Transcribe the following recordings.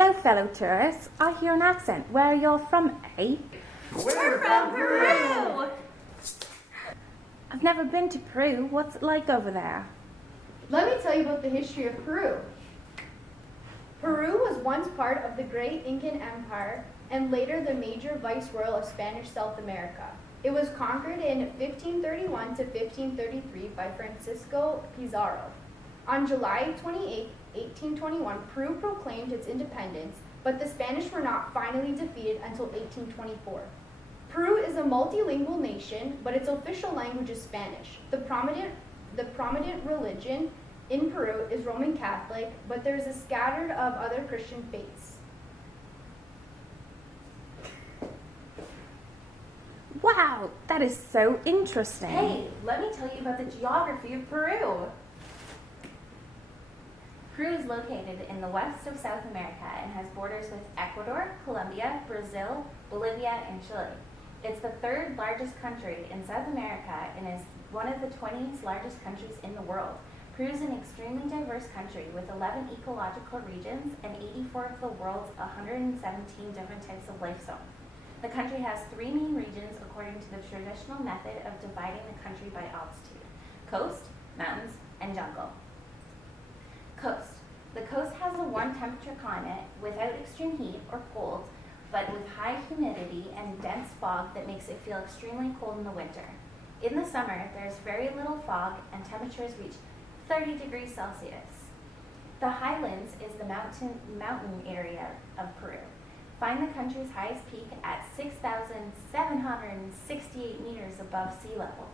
Hello, fellow tourists. I hear an accent. Where are y'all from, eh? We're from Peru! I've never been to Peru. What's it like over there? Let me tell you about the history of Peru. Peru was once part of the great Incan Empire and later the major viceroy of Spanish South America. It was conquered in 1531 to 1533 by Francisco Pizarro. On July 28, 1821, Peru proclaimed its independence, but the Spanish were not finally defeated until 1824. Peru is a multilingual nation, but its official language is Spanish. The prominent religion in Peru is Roman Catholic, but there's a scattered of other Christian faiths. Wow, that is so interesting. Hey, let me tell you about the geography of Peru. Peru is located in the west of South America and has borders with Ecuador, Colombia, Brazil, Bolivia, and Chile. It's the third largest country in South America and is one of the 20 largest countries in the world. Peru is an extremely diverse country with 11 ecological regions and 84 of the world's 117 different types of life zones. The country has three main regions according to the traditional method of dividing the country by altitude: coast, mountains, and jungle. Coast. The coast has a warm temperature climate without extreme heat or cold, but with high humidity and dense fog that makes it feel extremely cold in the winter. In the summer, there's very little fog and temperatures reach 30 degrees Celsius. The highlands is the mountain area of Peru. Find the country's highest peak at 6,768 meters above sea level.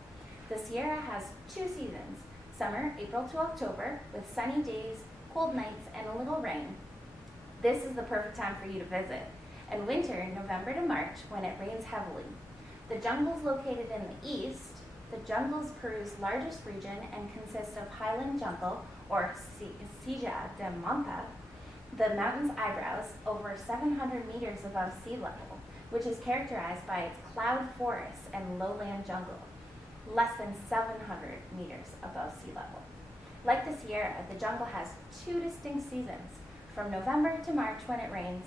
The Sierra has two seasons: summer, April to October, with sunny days, cold nights, and a little rain. This is the perfect time for you to visit. And winter, November to March, when it rains heavily. The jungle is located in the east. The jungle is Peru's largest region and consists of highland jungle, or Silla de Monta, the mountain's eyebrows, over 700 meters above sea level, which is characterized by its cloud forests and lowland jungle, less than 700 meters above sea level. Like the Sierra, the jungle has two distinct seasons, from November to March when it rains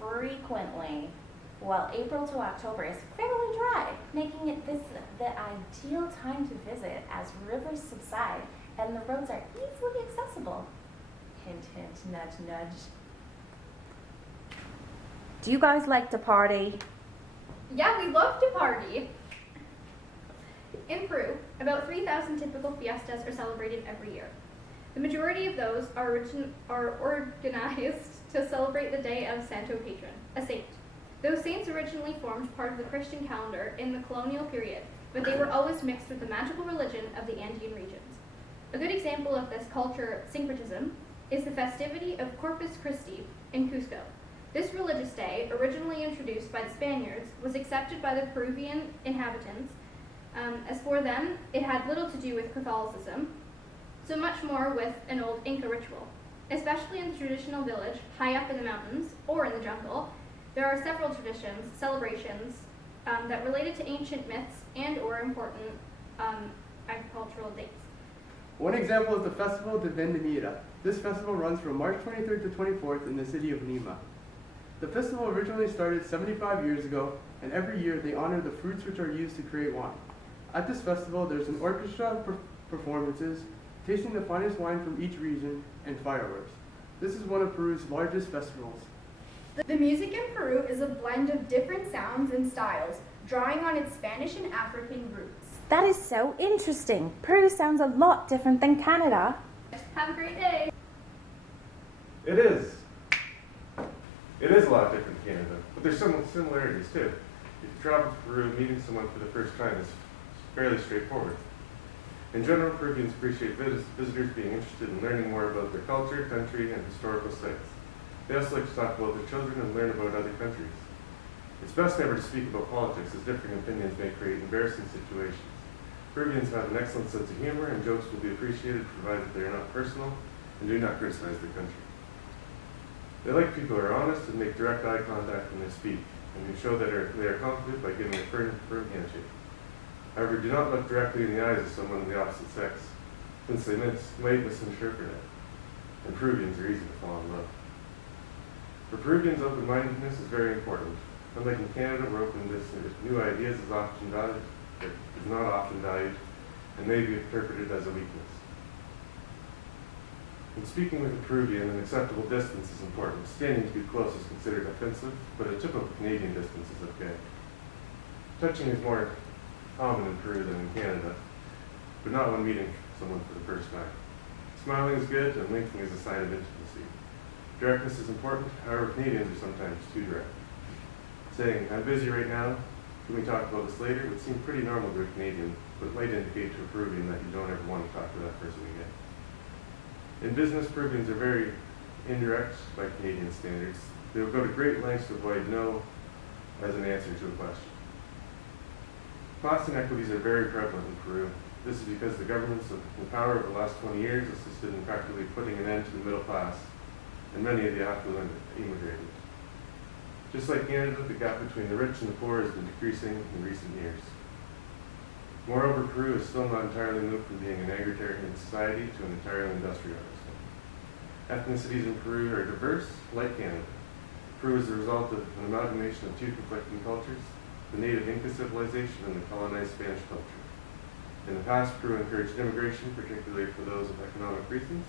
frequently, while April to October is fairly dry, making it the ideal time to visit as rivers subside and the roads are easily accessible. Hint, hint, nudge, nudge. Do you guys like to party? Yeah, we love to party. In Peru, about 3,000 typical fiestas are celebrated every year. The majority of those are organized to celebrate the day of Santo Patron, a saint. Those saints originally formed part of the Christian calendar in the colonial period, but they were always mixed with the magical religion of the Andean regions. A good example of this culture syncretism is the festivity of Corpus Christi in Cusco. This religious day, originally introduced by the Spaniards, was accepted by the Peruvian inhabitants. As for them, it had little to do with Catholicism, so much more with an old Inca ritual. Especially in the traditional village, high up in the mountains, or in the jungle, there are several traditions, celebrations, that related to ancient myths and or important agricultural dates. One example is the Festival de Vendimia. This festival runs from March 23rd to 24th in the city of Lima. The festival originally started 75 years ago, and every year they honor the fruits which are used to create wine. At this festival, there's an orchestra performances, tasting the finest wine from each region, and fireworks. This is one of Peru's largest festivals. The music in Peru is a blend of different sounds and styles, drawing on its Spanish and African roots. That is so interesting. Peru sounds a lot different than Canada. Have a great day. It is. It is a lot different than Canada, but there's some similarities too. If you travel to Peru, meeting someone for the first time is fairly straightforward. In general, Peruvians appreciate visitors being interested in learning more about their culture, country, and historical sites. They also like to talk about their children and learn about other countries. It's best never to speak about politics, as differing opinions may create embarrassing situations. Peruvians have an excellent sense of humor, and jokes will be appreciated provided they are not personal and do not criticize their country. They like people who are honest and make direct eye contact when they speak, and who show that they are confident by giving a firm handshake. However, do not look directly in the eyes of someone of the opposite sex, since they might misinterpret it, and Peruvians are easy to fall in love. Peruvians' open-mindedness is very important. Unlike in Canada, where openness to new ideas is not often valued, and may be interpreted as a weakness. When speaking with a Peruvian, an acceptable distance is important. Standing too close is considered offensive, but a typical Canadian distance is okay. Touching is more common in Peru than in Canada, but not when meeting someone for the first time. Smiling is good, and winking is a sign of intimacy. Directness is important, however, Canadians are sometimes too direct. Saying, "I'm busy right now, can we talk about this later?" would seem pretty normal to a Canadian, but might indicate to a Peruvian that you don't ever want to talk to that person again. In business, Peruvians are very indirect by Canadian standards. They will go to great lengths to avoid no as an answer to a question. Class inequities are very prevalent in Peru. This is because the governments in power over the last 20 years assisted in practically putting an end to the middle class, and many of the affluent immigrated. Just like Canada, the gap between the rich and the poor has been decreasing in recent years. Moreover, Peru is still not entirely moved from being an agrarian society to an entirely industrialized one. Ethnicities in Peru are diverse, like Canada. Peru is the result of an amalgamation of two conflicting cultures, the native Inca civilization and the colonized Spanish culture. In the past, Peru encouraged immigration, particularly for those of economic reasons.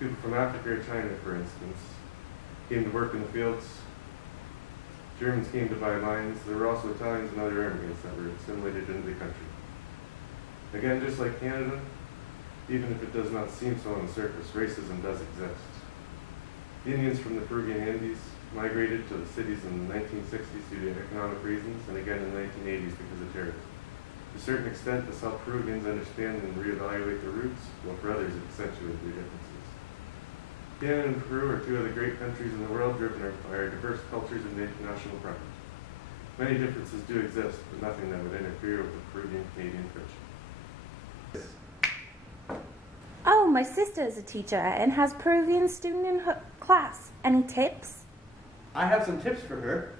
People from Africa or China, for instance, came to work in the fields. Germans came to buy mines. There were also Italians and other immigrants that were assimilated into the country. Again, just like Canada, even if it does not seem so on the surface, racism does exist. The Indians from the Peruvian Andes migrated to the cities in the 1960s due to economic reasons, and again in the 1980s because of terrorism. To a certain extent, this helped Peruvians understand and reevaluate their roots, while for others it accentuated their differences. Canada and Peru are two of the great countries in the world driven by our diverse cultures and national preference. Many differences do exist, but nothing that would interfere with the Peruvian-Canadian friendship. Oh, my sister is a teacher and has Peruvian student in her class. Any tips? I have some tips for her.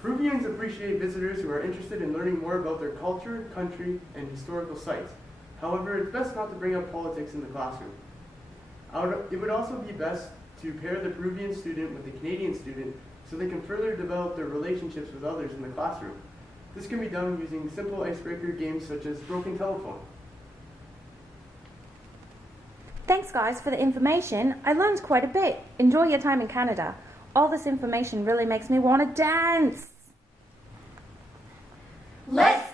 Peruvians appreciate visitors who are interested in learning more about their culture, country, and historical sites. However, it's best not to bring up politics in the classroom. It would also be best to pair the Peruvian student with the Canadian student so they can further develop their relationships with others in the classroom. This can be done using simple icebreaker games such as broken telephone. Thanks, guys, for the information. I learned quite a bit. Enjoy your time in Canada. All this information really makes me want to dance. Let's